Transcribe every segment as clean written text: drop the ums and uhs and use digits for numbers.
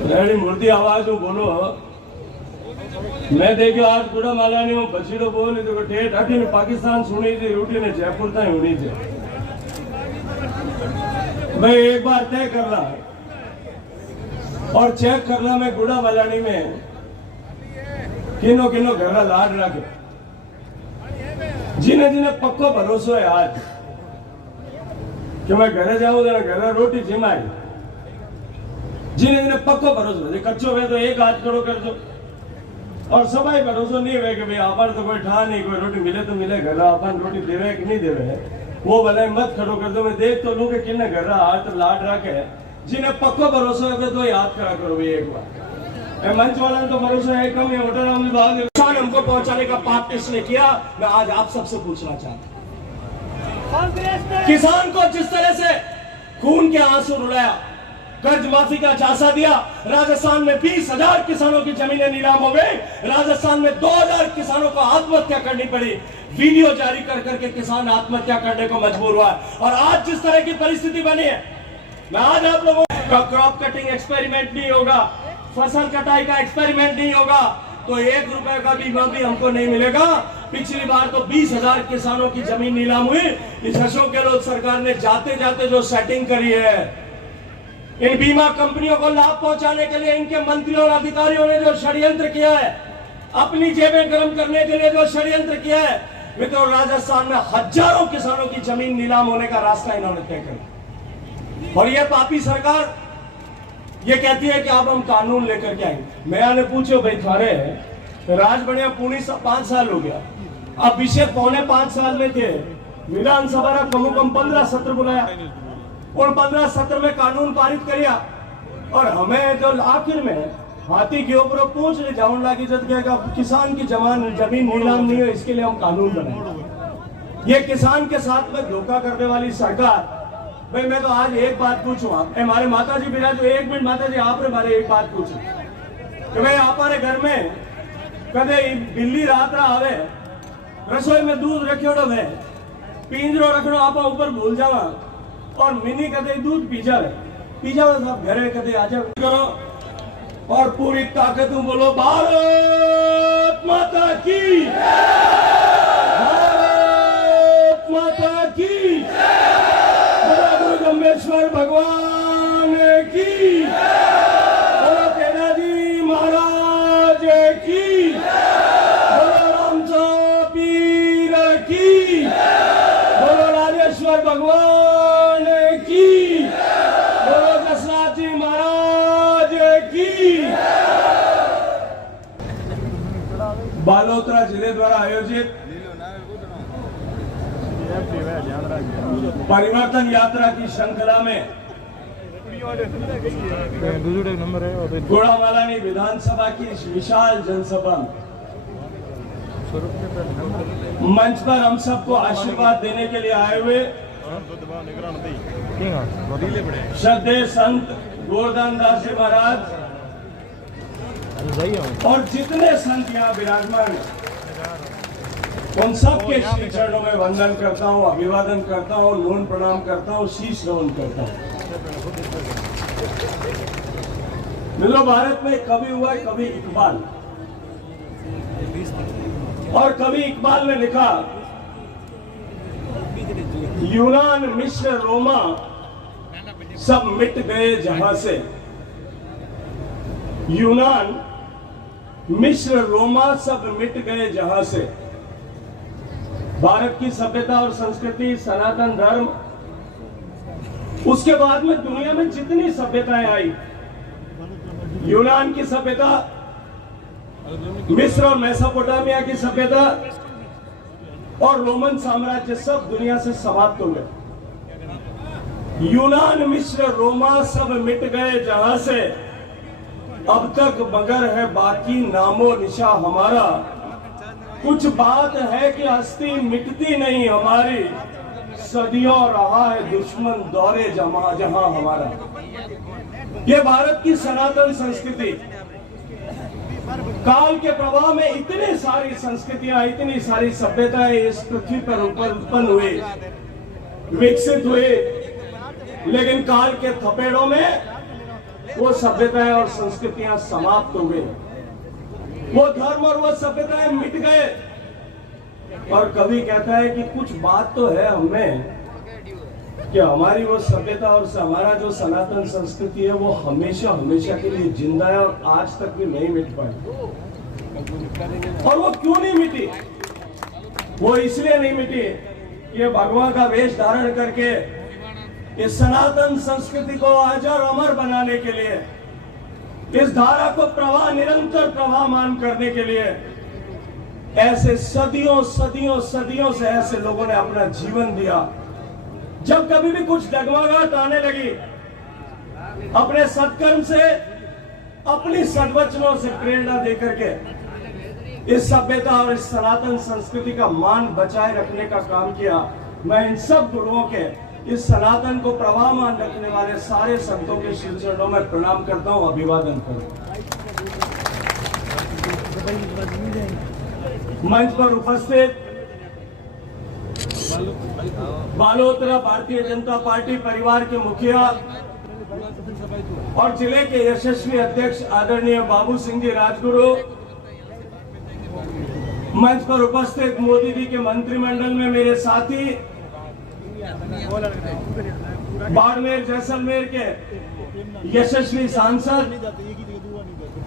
Ready मूर्ति आवाज बोलो। मैं देखो आज गुड़ा मालानी में बचीड़ो बोली तो ठेठ अठी पाकिस्तान सुनी थी रूटी ने जयपुर तक होनी थी। मैं एक बार तय कर रहा और चेक करना मैं गुड़ा मालानी में किनो किनो घर लाड रखे जिन्हें जिन्हें पक्को भरोसो है आज कि मैं घरे जाऊं तो घर रोटी जिमाई जिन्हें जिन्हें पक्को भरोसो है कच्चो है तो एक हाथ खड़ो कर दो और सबाई भरोसो नहीं है कि भाई अपन तो कोई ठा नहीं कोई रोटी मिले तो मिले घर अपन रोटी देवे कि नहीं देवे वो भले मत खड़ो कर दो। मैं देख तो लूं कि किन्ने घर हाथ लाड रखे जिन्हें पक्को भरोसो है तो याद करा करो भाई एक बार मंच वाला तो भरोसा है कम है होटल में भाग किसान हमको पहुंचाने का पाप किसने किया। मैं आज आप सबसे पूछना चाहता हूं किसान को जिस तरह से खून के आंसू रुलाया कर्ज माफी का झांसा दिया राजस्थान में 20,000 किसानों की जमीनें नीलाम हो गई। राजस्थान में 2,000 किसानों को आत्महत्या करनी पड़ी। वीडियो जारी कर करके किसान आत्महत्या करने को मजबूर हुआ और आज जिस तरह की परिस्थिति बनी है मैं आज आप लोगों का क्रॉप कटिंग एक्सपेरिमेंट नहीं होगा फसल कटाई का एक्सपेरिमेंट नहीं होगा तो 1 रुपए का बीमा भी हमको नहीं मिलेगा। पिछली बार तो 20,000 किसानों की जमीन नीलाम हुई। इस अशोक गहलोत सरकार ने जाते जाते जो सेटिंग करी है इन बीमा कंपनियों को लाभ पहुंचाने के लिए इनके मंत्रियों और अधिकारियों ने जो षड्यंत्र किया है अपनी जेबें गर्म करने के लिए जो षड्यंत्र किया है वे तो राजस्थान में हजारों किसानों की जमीन नीलाम होने का रास्ता इन्होंने तय किया। और यह पापी सरकार ये कहती है कि अब हम कानून लेकर के आएंगे। मैं आने पूछो भाई थारे राज बढ़िया पूरी 5 साल हो गया अब विषय 4.5 साल में थे विधानसभा का कम 15 सत्र बुलाया और 15 सत्र में कानून पारित किया और हमें जो आखिर में हाथी के ऊपर पूछ ले जाऊन लगी जब किसान की जमीन नीलाम नहीं है इसके लिए हम कानून बनाए। ये किसान के साथ में धोखा करने वाली सरकार भाई मैं तो आज एक बात पूछूं हमारे माता जी बिराज 1 मिनट माता जी आपने हमारे एक बात पूछी कि भाई हमारे घर में कदे बिल्ली रात आवे रसोई में दूध रखियो है पिंजरो रखना आप ऊपर भूल जावा और मिनी कदे दूध पी जावे सब घरे कदे आ जावे करो और पूरी ताकत बोलो भारत माता की भारत माता की गुरु भगवान की बोलो तेनाजी महाराज की बोलो रामचंद्र पीर की बोलो राजेश्वर भगवान की बोलो दशनाथ जी महाराज की। बालोतरा जिले द्वारा आयोजित परिवर्तन यात्रा की श्रृंखला में गुड़ामालानी विधानसभा की इस विशाल जनसभा मंच पर हम सबको आशीर्वाद देने के लिए आए हुए श्रद्धेय संत गोवर्धन दास जी महाराज और जितने संत यहाँ विराजमान हैं उन सबके श्री चरणों में वंदन करता हूँ अभिवादन करता हूँ नून प्रणाम करता हूँ शीश नमन करता हूँ। मित्रों भारत में कवि हुआ कवि इकबाल और कवि इकबाल ने लिखा यूनान मिस्र रोमा सब मिट गए जहां से। यूनान मिस्र रोमा सब मिट गए जहां से। भारत की सभ्यता और संस्कृति सनातन धर्म उसके बाद में दुनिया में जितनी सभ्यताएं आई यूनान की सभ्यता मिस्र और मेसोपोटामिया की सभ्यता और रोमन साम्राज्य सब दुनिया से समाप्त हो गए। यूनान मिस्र रोमा सब मिट गए जहां से अब तक मगर है बाकी नामो निशा हमारा। कुछ बात है कि हस्ती मिटती नहीं हमारी सदियों रहा है दुश्मन दौरे जहां हमारा। ये भारत की सनातन संस्कृति काल के प्रवाह में इतनी सारी संस्कृतियां इतनी सारी सभ्यताएं इस पृथ्वी पर उत्पन्न हुए विकसित हुए लेकिन काल के थपेड़ों में वो सभ्यताएं और संस्कृतियां समाप्त हो गई, वो धर्म और वो सभ्यताएं मिट गए। और कवि कहता है कि कुछ बात तो है हमें कि हमारी वो सभ्यता और हमारा जो सनातन संस्कृति है वो हमेशा हमेशा के लिए जिंदा है और आज तक भी नहीं मिट पाई। और वो क्यों नहीं मिटी? वो इसलिए नहीं मिटी कि भगवान का वेश धारण करके इस सनातन संस्कृति को अजर अमर बनाने के लिए, इस धारा को प्रवाह निरंतर प्रवाहमान करने के लिए ऐसे सदियों सदियों सदियों से ऐसे लोगों ने अपना जीवन दिया। जब कभी भी कुछ डगमगाहट आने लगी, अपने सत्कर्म से, अपनी सद्वचनों से प्रेरणा देकर के इस सभ्यता और इस सनातन संस्कृति का मान बचाए रखने का काम किया। मैं इन सब गुरुओं के, इस सनातन को प्रवाहमान रखने वाले सारे संतों के शिव चरणों में प्रणाम करता हूं, अभिवादन करता हूं। मंच पर उपस्थित बालोतरा भारतीय जनता पार्टी परिवार के मुखिया और जिले के यशस्वी अध्यक्ष आदरणीय बाबू सिंह जी राजगुरु, मंच पर उपस्थित मोदी जी के मंत्रिमंडल में मेरे साथी, बाड़मेर जैसलमेर के यशस्वी सांसद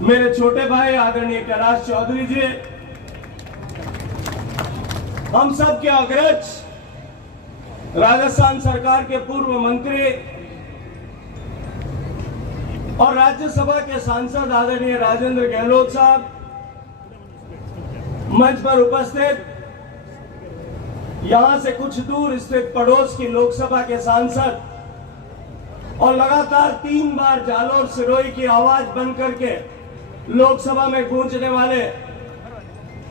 मेरे छोटे भाई आदरणीय कैलाश चौधरी जी, हम सब के अग्रज राजस्थान सरकार के पूर्व मंत्री और राज्यसभा के सांसद आदरणीय राजेंद्र गहलोत साहब, मंच पर उपस्थित यहां से कुछ दूर स्थित पड़ोस की लोकसभा के सांसद और लगातार 3 बार जालोर सिरोही की आवाज बन करके लोकसभा में गूंजने वाले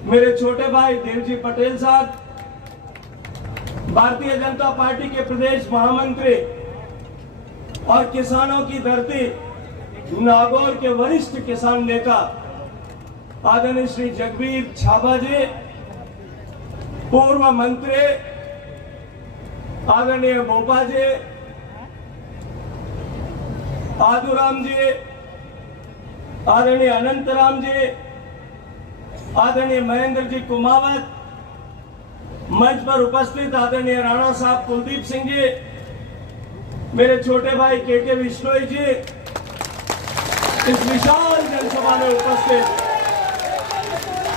मेरे छोटे भाई देवजी पटेल साहब, भारतीय जनता पार्टी के प्रदेश महामंत्री और किसानों की धरती नागौर के वरिष्ठ किसान नेता आदरणीय श्री जगबीर छाबा जी, पूर्व मंत्री आदरणीय बोपा जी, आदुराम जी, आदरणीय अनंतराम जी, आदरणीय महेंद्र जी कुमावत, मंच पर उपस्थित आदरणीय राणा साहब कुलदीप सिंह जी, मेरे छोटे भाई के विश्नोई जी, इस विशाल जनसभा में उपस्थित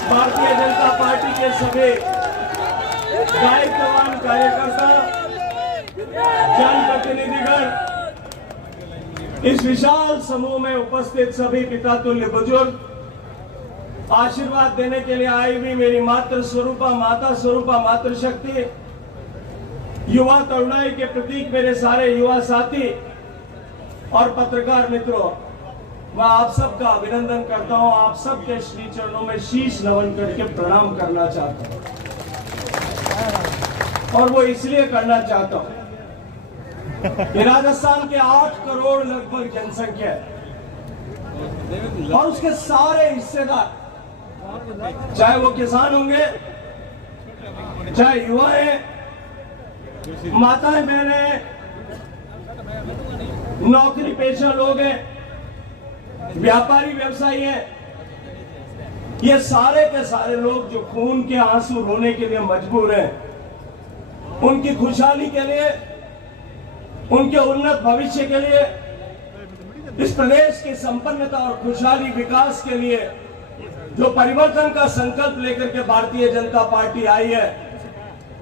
भारतीय जनता पार्टी के सभी दायित्ववान कार्यकर्ता, जनप्रतिनिधिगण, इस विशाल समूह में उपस्थित सभी पिता तुल्य बुजुर्ग, आशीर्वाद देने के लिए आई हुई मेरी मातृ स्वरूपा, माता स्वरूपा, मातृशक्ति, युवा तरुणाई के प्रतीक मेरे सारे युवा साथी और पत्रकार मित्रों, मैं आप सबका अभिनंदन करता हूं। आप सबके श्री चरणों में शीश नमन करके प्रणाम करना चाहता हूं और वो इसलिए करना चाहता हूं कि राजस्थान के 8 करोड़ लगभग जनसंख्या है और उसके सारे हिस्सेदार, चाहे वो किसान होंगे, चाहे युवा हैं, माताएं बहनें, नौकरी पेशा लोग हैं, व्यापारी व्यवसायी हैं, ये सारे के सारे लोग जो खून के आंसू रोने के लिए मजबूर हैं, उनकी खुशहाली के लिए, उनके उन्नत भविष्य के लिए, इस प्रदेश की संपन्नता और खुशहाली विकास के लिए जो परिवर्तन का संकल्प लेकर के भारतीय जनता पार्टी आई है,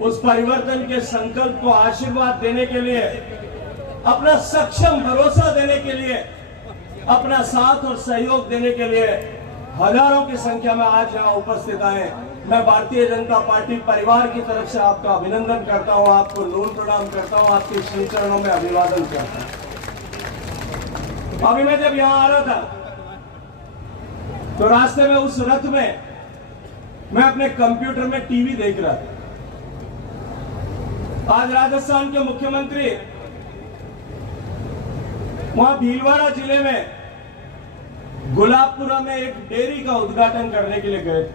उस परिवर्तन के संकल्प को आशीर्वाद देने के लिए, अपना सक्षम भरोसा देने के लिए, अपना साथ और सहयोग देने के लिए हजारों की संख्या में आज यहाँ उपस्थित आए। मैं भारतीय जनता पार्टी परिवार की तरफ से आपका अभिनंदन करता हूँ, आपको नून प्रणाम करता हूँ, आपके श्री चरणों में अभिवादन करता हूँ। अभी मैं जब यहाँ आ रहा था तो रास्ते में उस रथ में मैं अपने कंप्यूटर में टीवी देख रहा था। आज राजस्थान के मुख्यमंत्री वहां भीलवाड़ा जिले में गुलाबपुरा में एक डेयरी का उद्घाटन करने के लिए गए थे।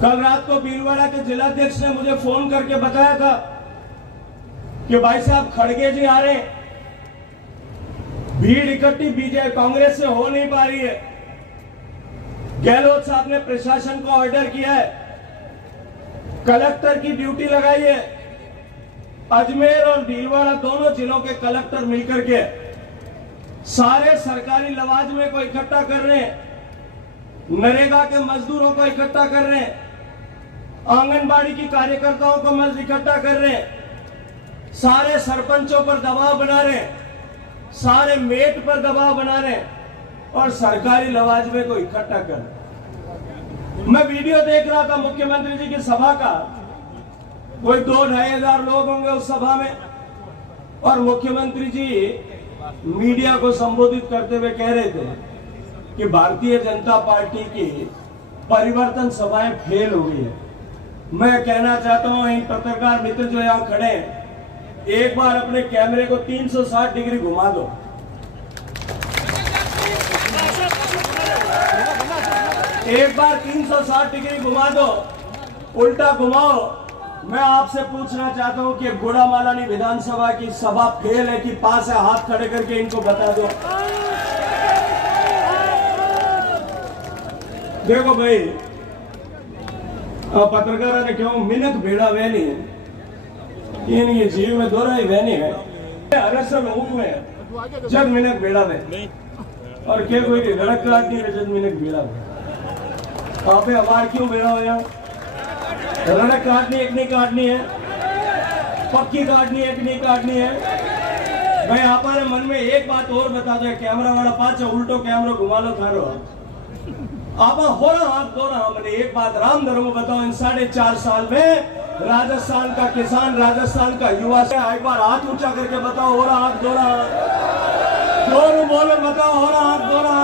कल रात को भीलवाड़ा के जिलाध्यक्ष ने मुझे फोन करके बताया था कि भाई साहब खड़गे जी आ रहे हैं भीड़ इकट्ठी बीजेपी कांग्रेस से हो नहीं पा रही है। गहलोत साहब ने प्रशासन को ऑर्डर किया है, कलेक्टर की ड्यूटी लगाई है। अजमेर और भीलवाड़ा दोनों जिलों के कलेक्टर मिलकर के सारे सरकारी लवाजमे को इकट्ठा कर रहे हैं, नरेगा के मजदूरों को इकट्ठा कर रहे हैं, आंगनबाड़ी की कार्यकर्ताओं को मजदूर इकट्ठा कर रहे हैं, सारे सरपंचों पर दबाव बना रहे हैं, सारे मेट पर दबाव बना रहे हैं और सरकारी लवाजमे को इकट्ठा कर रहे हैं। मैं वीडियो देख रहा था मुख्यमंत्री जी की सभा का, कोई 2-2.5 हजार लोग होंगे उस सभा में, और मुख्यमंत्री जी मीडिया को संबोधित करते हुए कह रहे थे कि भारतीय जनता पार्टी की परिवर्तन सभाएं फेल हो गई है। मैं कहना चाहता हूं इन पत्रकार मित्र जो यहां खड़े हैं, एक बार अपने कैमरे को 360 डिग्री घुमा दो। एक बार 360 डिग्री घुमा दो, उल्टा घुमाओ। मैं आपसे पूछना चाहता हूं कि गुड़ामालानी विधानसभा की सभा फेल है कि पास है? हाथ खड़े करके इनको बता दो। देखो भाई, पत्रकारों ने क्यों मिनक भेड़ा वे नहीं ये जीव में दोहरा ही वहनी है अरसल ऊप में जब मिनक भेड़ा वे और क्या कोई धड़क काटनी है जब मिनक भेड़ा वे। आप आवार क्यों भेड़ा हो यार? धड़क काटनी एक नहीं काटनी है, पक्की काटनी है कि नहीं काटनी है। भाई हमारे मन में एक बात और बता दो, कैमरा वाला पास उल्टो कैमरा घुमा लो थारो आप हो रहा हाथ दो रहा। मैंने एक बात राम धर्म बताओ, इन 4.5 साल में राजस्थान का किसान, राजस्थान का युवा से एक बार हाथ ऊंचा करके बताओ, हो रहा हाथ दो रहा, जोर बोलो बताओ, हो रहा हाथ दो रहा।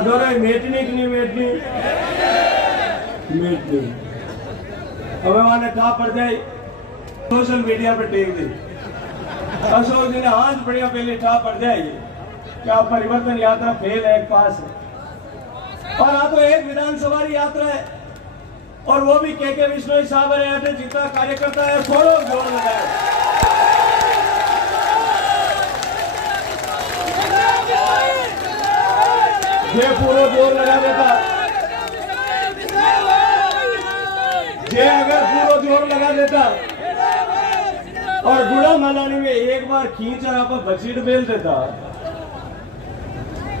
दो रहा मेटनी की नहीं मेटनी मेटनी हमें माने कहा पड़ जाए सोशल मीडिया पे टेक दी। अशोक जी ने हाथ बढ़िया पहले ठा पड़ जाएगी क्या परिवर्तन यात्रा फेल है, एक पास है और हाँ तो एक विधानसभा यात्रा है और वो भी के विश्नोई साहब है जितना कार्यकर्ता है थोड़ा जोर लगाए। ये पूरा जोर लगा देता, ये अगर पूरा जोर लगा देता और गुड़ामालानी में एक बार खींच आप बचीट बेल देता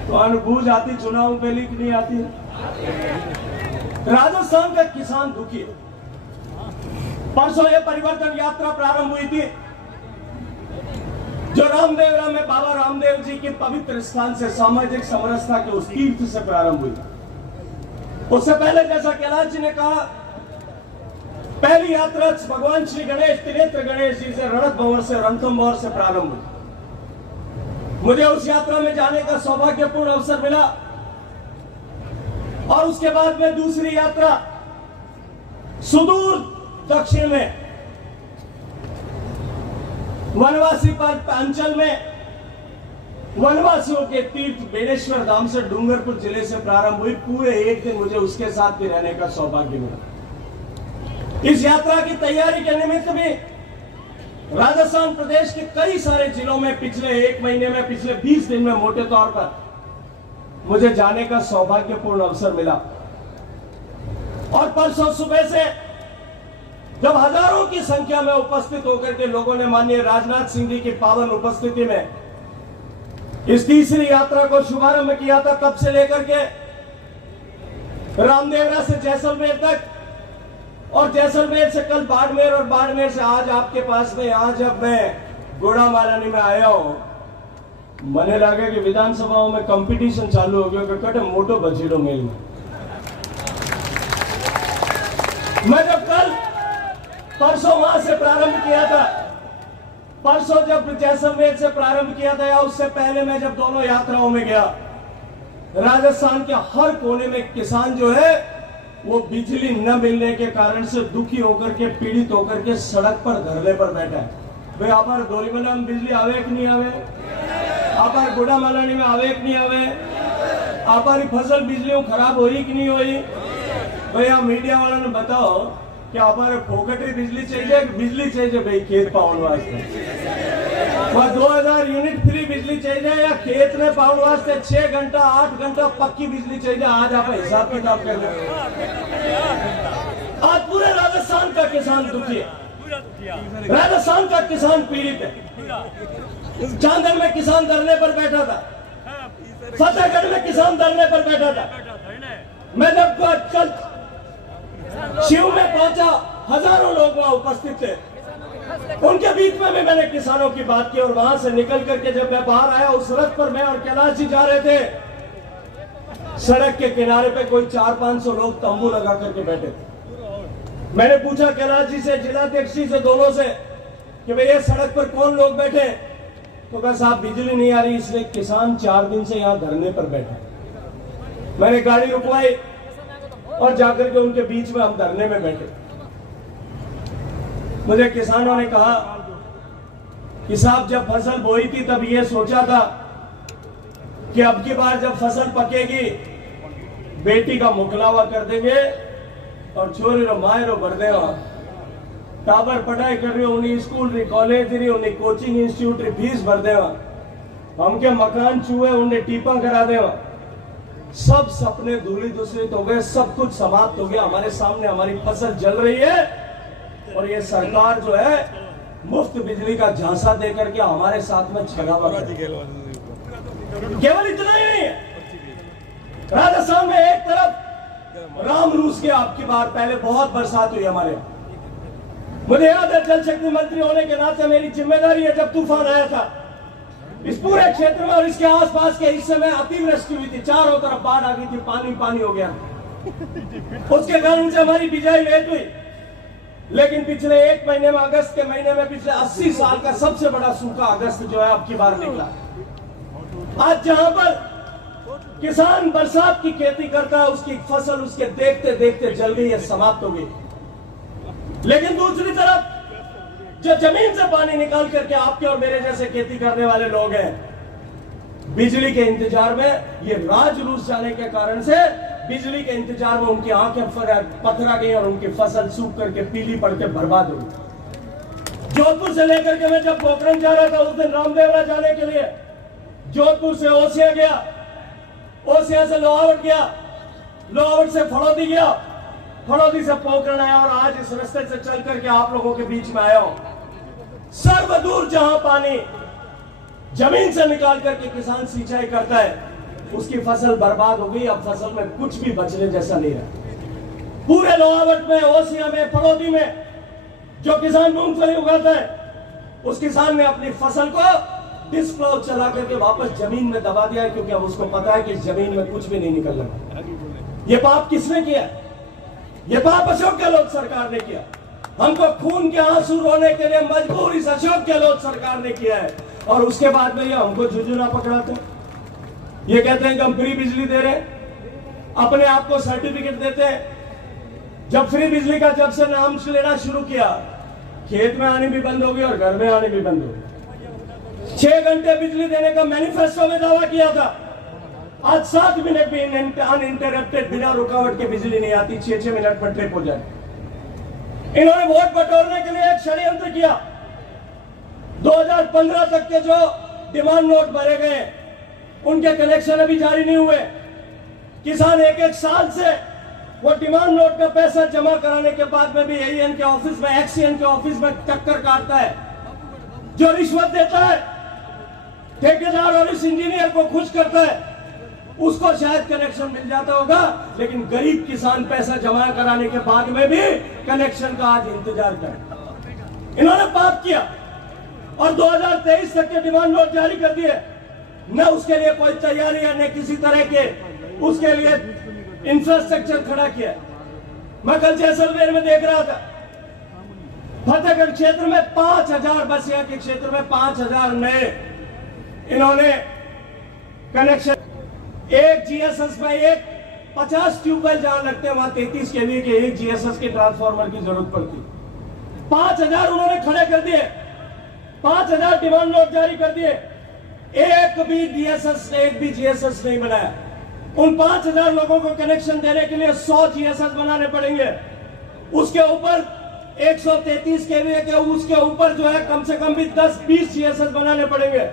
तो अनुभूज आती चुनाव पहले की नहीं आती। राजस्थान का किसान दुखी है। परसों यह परिवर्तन यात्रा प्रारंभ हुई थी जो रामदेवरा में बाबा रामदेव जी के पवित्र स्थान से सामाजिक समरसता के उस तीर्थ से प्रारंभ हुई। उससे पहले जैसा कैलाश जी ने कहा, पहली यात्रा भगवान श्री गणेश त्रिनेत्र गणेश जी से रणत भंवर से रणथंभौर से प्रारंभ हुई। मुझे उस यात्रा में जाने का सौभाग्यपूर्ण अवसर मिला और उसके बाद में दूसरी यात्रा सुदूर दक्षिण में वनवासी पर अंचल में वनवासियों के तीर्थ बेड़ेश्वर धाम से डूंगरपुर जिले से प्रारंभ हुई। पूरे एक दिन मुझे उसके साथ भी रहने का सौभाग्य मिला। इस यात्रा की तैयारी के निमित्त भी राजस्थान प्रदेश के कई सारे जिलों में पिछले 1 महीने में, पिछले 20 दिन में मोटे तौर पर मुझे जाने का सौभाग्यपूर्ण अवसर मिला। और परसों सुबह से जब हजारों की संख्या में उपस्थित होकर के लोगों ने माननीय राजनाथ सिंह जी की पावन उपस्थिति में इस तीसरी यात्रा को शुभारंभ किया था, तब से लेकर के रामदेवरा से जैसलमेर तक और जैसलमेर से कल बाड़मेर और बाड़मेर से आज आपके पास में यहाँ जब मैं गुड़ामालानी में आया हूं, मने लगे कि विधानसभाओं में कंपटीशन चालू हो गया कटे मोटो बचीड़ो मेल में। मैं जब कल परसों वहां से प्रारंभ किया था, परसों जब जैसलमेर से प्रारंभ किया था या उससे पहले मैं जब दोनों यात्राओं में गया, राजस्थान के हर कोने में किसान जो है वो बिजली न मिलने के कारण से दुखी होकर के, पीड़ित होकर के सड़क पर धरने पर बैठा है। भाई आप डोलीमला में बिजली आवे कि नहीं आवे, आप गुड़ामालानी में आवे कि नहीं आवे, आप फसल बिजली खराब हो रही कि नहीं हो रही। भैया मीडिया वालों ने बताओ कि हमारे फोकट बिजली चाहिए भाई खेत पावन वास्ते। वह 2000 यूनिट फ्री बिजली चाहिए या खेत में पाउन वास्ते 6 घंटा 8 घंटा पक्की बिजली चाहिए। आज आप हिसाब किताब कर लो। आज पूरे राजस्थान का किसान दुखी है, राजस्थान का किसान पीड़ित है। चांदन में किसान धरने पर बैठा था, फतेहगढ़ में किसान धरने पर बैठा था। मैं जब कल शिव में पहुंचा, हजारों लोग वहां उपस्थित थे, उनके बीच में भी मैंने किसानों की बात की। और वहां से निकल करके जब मैं बाहर आया, उस सड़क पर मैं और कैलाश जी जा रहे थे। सड़क के किनारे पे कोई 400-500 लोग तंबू लगा करके बैठे थे। मैंने पूछा कैलाश जी से, जिलाध्यक्ष जी से, दोनों से कि भाई ये सड़क पर कौन लोग बैठे? तो कहा साहब बिजली नहीं आ रही इसलिए किसान 4 दिन से यहाँ धरने पर बैठे। मैंने गाड़ी रुकवाई और जाकर के उनके बीच में हम धरने में बैठे। मुझे किसानों ने कहा कि साहब जब फसल बोई थी तब ये सोचा था कि अब की बार जब फसल पकेगी बेटी का मुकलावा कर देंगे और छोरी रो माए रो भर देगा। टाबर पढ़ाई कर रही हो, उन्हीं स्कूल री, कॉलेज री, उन्हीं कोचिंग इंस्टीट्यूट री फीस भर देगा। हमके मकान चूहे उन्हें टीपा करा देगा। सब सपने धूली दूसरी हो गए, सब कुछ समाप्त हो गया। हमारे सामने हमारी फसल जल रही है और ये सरकार जो है मुफ्त बिजली का झांसा देकर के हमारे साथ में छगावा कर। केवल इतना ही नहीं है, राजस्थान में एक तरफ राम रूस के आपकी बार पहले बहुत बरसात हुई हमारे यहाँ। मुझे याद है जल शक्ति मंत्री होने के नाते मेरी जिम्मेदारी है, जब तूफान आया था इस पूरे क्षेत्र में और इसके आसपास के हिस्से में अतिवृष्टि हुई थी, चारों तरफ बाढ़ आ गई थी, पानी पानी हो गया। उसके कारण से हमारी बिजाई लेट हुई। लेकिन पिछले 1 महीने में, अगस्त के महीने में, पिछले 80 साल का सबसे बड़ा सूखा अगस्त जो है आपकी बार निकला। आज जहां पर किसान बरसात की खेती करता है, उसकी फसल उसके देखते देखते जल गई है, समाप्त हो गई। लेकिन दूसरी तरफ जो जमीन से पानी निकाल करके आपके और मेरे जैसे खेती करने वाले लोग हैं, बिजली के इंतजार में, ये राज रूस जाने के कारण से बिजली के इंतजार में उनकी आंखें पथरा गई और उनकी फसल सूख करके पीली पड़ के बर्बाद हो गई। जोधपुर से लेकर के मैं जब पोखरण जा रहा था उस दिन रामदेवरा जाने के लिए, जोधपुर से ओसिया गया, ओसिया से लोहावट गया, लोहावट से फड़ौदी गया, फड़ौदी से पोखरण आया और आज इस रास्ते से चल करके आप लोगों के बीच में आया हूं। सर्वदूर जहां पानी जमीन से निकाल करके किसान सिंचाई करता है, उसकी फसल बर्बाद हो गई। अब फसल में कुछ भी बचने जैसा नहीं रहा। पूरे लोहावट में, ओसिया में, फड़ौदी में जो किसान मूंगफली उगाता है, उस किसान ने अपनी फसल को डिस्क प्लाउ चला करके वापस जमीन में दबा दिया है, क्योंकि अब उसको पता है कि इस जमीन में कुछ भी नहीं निकल रहा। ये पाप किसने किया? ये पाप अशोक गहलोत सरकार ने किया। हमको खून के आंसू रोने के लिए मजबूर इस अशोक गहलोत सरकार ने किया है। और उसके बाद में ये हमको झुझुरा पकड़ाते हैं, ये कहते हैं कि हम फ्री बिजली दे रहे हैं, अपने आप को सर्टिफिकेट देते हैं। जब फ्री बिजली का जब से नाम लेना शुरू किया, खेत में आने भी बंद हो गई और घर में आने भी बंद हो गई। 6 घंटे बिजली देने का मैनिफेस्टो में दावा किया था, आज 7 मिनट भी अनइंटरप्टेड बिना रुकावट के बिजली नहीं आती, 6-6 मिनट पर ट्रिप हो जाए। इन्होंने वोट बटोरने के लिए एक षड्यंत्र किया। 2015 तक के जो डिमांड नोट भरे गए उनके कनेक्शन अभी जारी नहीं हुए। किसान 1-1 साल से वो डिमांड नोट का पैसा जमा कराने के बाद में भी एईएन के ऑफिस में, एक्सीएन के ऑफिस में टक्कर काटता है, जो रिश्वत देता है ठेकेदार और इस इंजीनियर को खुश करता है, उसको शायद कनेक्शन मिल जाता होगा। लेकिन गरीब किसान पैसा जमा कराने के बाद में भी कनेक्शन का आज इंतजार करे। इन्होंने पाप किया और 2023 तक के डिमांड नोट जारी कर दिए। न उसके लिए कोई तैयारी है, न किसी तरह के उसके लिए इंफ्रास्ट्रक्चर खड़ा किया। मैं कल जैसलमेर में देख रहा था, फतेहगढ़ क्षेत्र में 5000, बसिया के क्षेत्र में 5000 नए इन्होंने कनेक्शन, एक जीएसएस में एक 50 ट्यूबवेल जहां लगते हैं वहां 33 केवी के एक जीएसएस के ट्रांसफार्मर की जरूरत पड़ती। 5000 उन्होंने खड़े कर दिए, 5000 डिमांड नोट जारी कर दिए, एक भी डीएसएस ने, एक भी जीएसएस नहीं बनाया। उन 5000 लोगों को कनेक्शन देने के लिए 100 जीएसएस बनाने पड़ेंगे। उसके ऊपर 133 केवीए के उसके ऊपर जो है कम से कम भी 10-20 जीएसएस बनाने पड़ेंगे।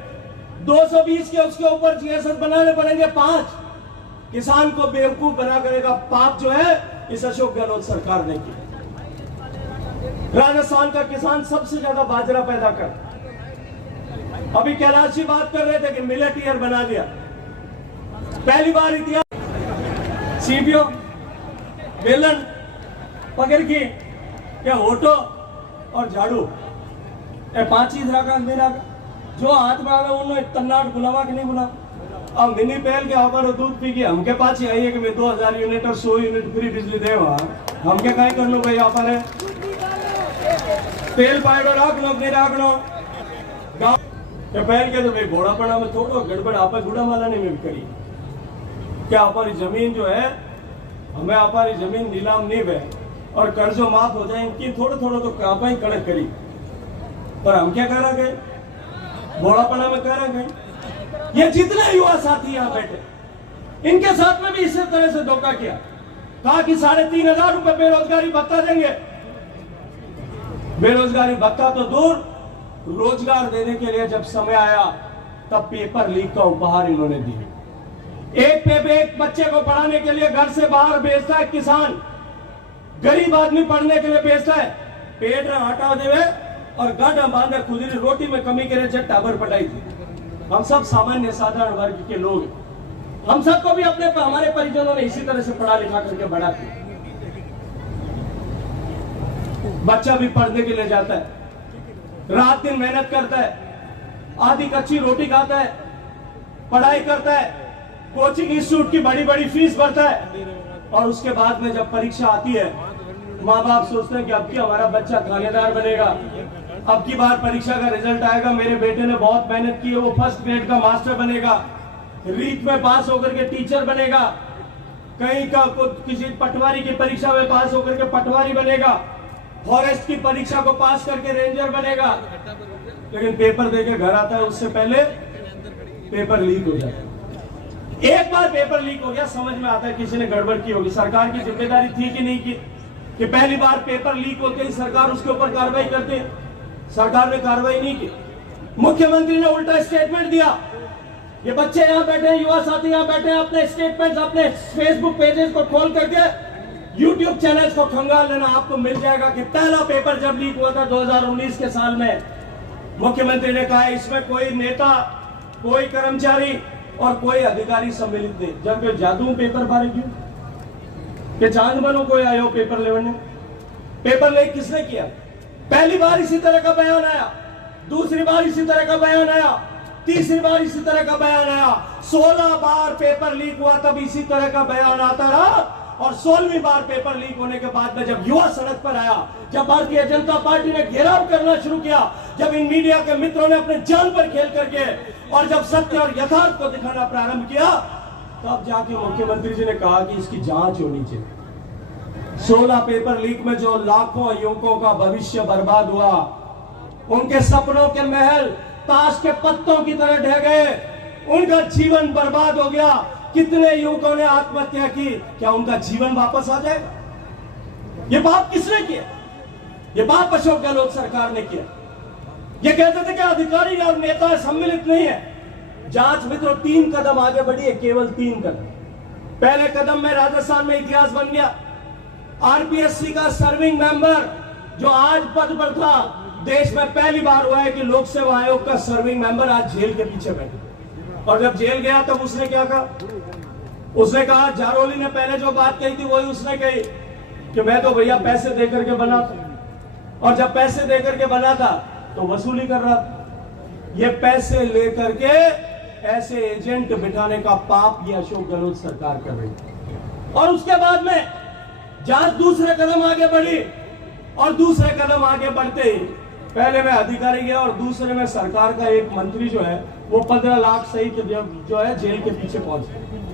220 के उसके ऊपर जीएसएस बनाने पड़ेंगे 5। किसान को बेवकूफ बना करेगा पाप जो है इस अशोक गहलोत सरकार ने की। राजस्थान का किसान सबसे ज्यादा बाजरा पैदा कर। अभी कैलाश जी बात कर रहे थे कि मिलेट ईयर बना दिया। पहली बार इतिहास सीपीओ बेलन पकड़ की क्या होटो और झाड़ू ये 5 चीज रखा मेरा जो हाथ में आवे उन्होंने तन्नाट बुलावा कि नहीं बुला। अब मिनी पहल के हमारे दूध पी के हमके पास ही आई है कि मैं 2000 यूनिट और 100 यूनिट फ्री बिजली दे हमके कहीं कर लो भाई यहाँ है तेल पाएगा राख लो नहीं राख लो गाँव पहल के तो भाई घोड़ापड़ा में थोड़ा गड़बड़ आप गुड़ा माला ने भी करी क्या हमारी जमीन जो है हमें हमारी जमीन नीलाम नहीं है और कर्जों माफ हो जाए इनकी थोड़ा थोड़ा तो कापा ही कड़क करी पर हम क्या कह गए घोड़ापड़ा में कह गए। ये जितने युवा साथी यहाँ बैठे इनके साथ में भी इसी तरह से धोखा किया। कहा कि 3,500 रुपए बेरोजगारी भत्ता देंगे। बेरोजगारी भत्ता तो दूर रोजगार देने के लिए जब समय आया तब पेपर लीक का उपहार इन्होंने दिया। एक बच्चे को पढ़ाने के लिए घर से बाहर भेजता है किसान, गरीब आदमी पढ़ने के लिए भेजता है। पेट में आटा देवे और गड्ढा बांधे खुदी रोटी में कमी करे जब टाबर पटाई थी। हम सब सामान्य साधारण वर्ग के लोग, हम सबको भी अपने हमारे परिजनों ने इसी तरह से पढ़ा लिखा करके बढ़ा किया। बच्चा भी पढ़ने के लिए जाता है, रात दिन मेहनत करता है, आधी कच्ची रोटी खाता है, पढ़ाई करता है, कोचिंग इंस्टीट्यूट की बड़ी बड़ी फीस भरता है और उसके बाद में जब परीक्षा आती है माँ बाप सोचते हैं कि अब की हमारा बच्चा थानेदार बनेगा, अब की बार परीक्षा का रिजल्ट आएगा, मेरे बेटे ने बहुत मेहनत की है, वो फर्स्ट ग्रेड का मास्टर बनेगा, रीट में पास होकर के टीचर बनेगा, कहीं का किसी पटवारी की परीक्षा में पास होकर के पटवारी बनेगा, फॉरेस्ट की परीक्षा को पास करके रेंजर बनेगा। लेकिन पेपर देके घर आता है उससे पहले पेपर लीक हो जाता है। एक बार पेपर लीक हो गया समझ में आता है किसी ने गड़बड़ की होगी। सरकार की जिम्मेदारी थी कि नहीं की कि पहली बार पेपर लीक होते ही सरकार उसके ऊपर कार्रवाई करती। सरकार ने कार्रवाई नहीं की। मुख्यमंत्री ने उल्टा स्टेटमेंट दिया। ये बच्चे यहाँ बैठे हैं, युवा साथी यहाँ बैठे हैं, अपने स्टेटमेंट्स अपने फेसबुक पेजेस को खोल करके यूट्यूब चैनल्स को खंगाल लेना, आपको मिल जाएगा कि पहला पेपर जब लीक हुआ था 2019 के साल में, मुख्यमंत्री ने कहा इसमें कोई नेता, कोई कर्मचारी और कोई अधिकारी सम्मिलित नहीं। जब जादू पेपर बारे क्यों कि चांद बनो कोई आयो पेपर लेने। पेपर लीक किसने किया? पहली बार इसी तरह का बयान आया, दूसरी बार इसी तरह का बयान आया, तीसरी बार इसी तरह का बयान आया, 16 बार पेपर लीक हुआ तब इसी तरह का बयान आता रहा। और 16वीं बार पेपर लीक होने के बाद में जब युवा सड़क पर आया, जब भारतीय जनता पार्टी ने घेराव करना शुरू किया, जब इन मीडिया के मित्रों ने अपने जान पर खेल करके और जब सत्य और यथार्थ को दिखाना प्रारंभ किया, तब जाके मुख्यमंत्री जी ने कहा कि इसकी जांच होनी चाहिए। 16 पेपर लीक में जो लाखों युवकों का भविष्य बर्बाद हुआ, उनके सपनों के महल ताश के पत्तों की तरह ढह गए, उनका जीवन बर्बाद हो गया। कितने युवकों ने आत्महत्या की, क्या उनका जीवन वापस आ जाएगा? ये बात किसने किया? ये बात अशोक गहलोत सरकार ने किया। ये कहते थे कि अधिकारी और नेता सम्मिलित नहीं है। जांच मित्रों 3 कदम आगे बढ़ी है, केवल 3 कदम। पहले कदम में राजस्थान में इतिहास बन गया। आरपीएससी का सर्विंग मेंबर जो आज पद पर था, देश में पहली बार हुआ है कि लोक सेवा आयोग का सर्विंग मेंबर आज जेल के पीछे बैठे। और जब जेल गया तब उसने क्या कहा? उसने कहा, जारोली ने पहले जो बात कही थी वही उसने कही कि मैं तो भैया पैसे देकर के बना था, और जब पैसे देकर के बना था तो वसूली कर रहा था। ये पैसे लेकर के ऐसे एजेंट बिठाने का पाप ये अशोक गहलोत सरकार कर रही है। और उसके बाद में जांच दूसरे कदम आगे बढ़ी, और दूसरे कदम आगे बढ़ते ही पहले में अधिकारी गया और दूसरे में सरकार का एक मंत्री जो है वो 15 लाख सहित जो है जेल के पीछे पहुंच गया।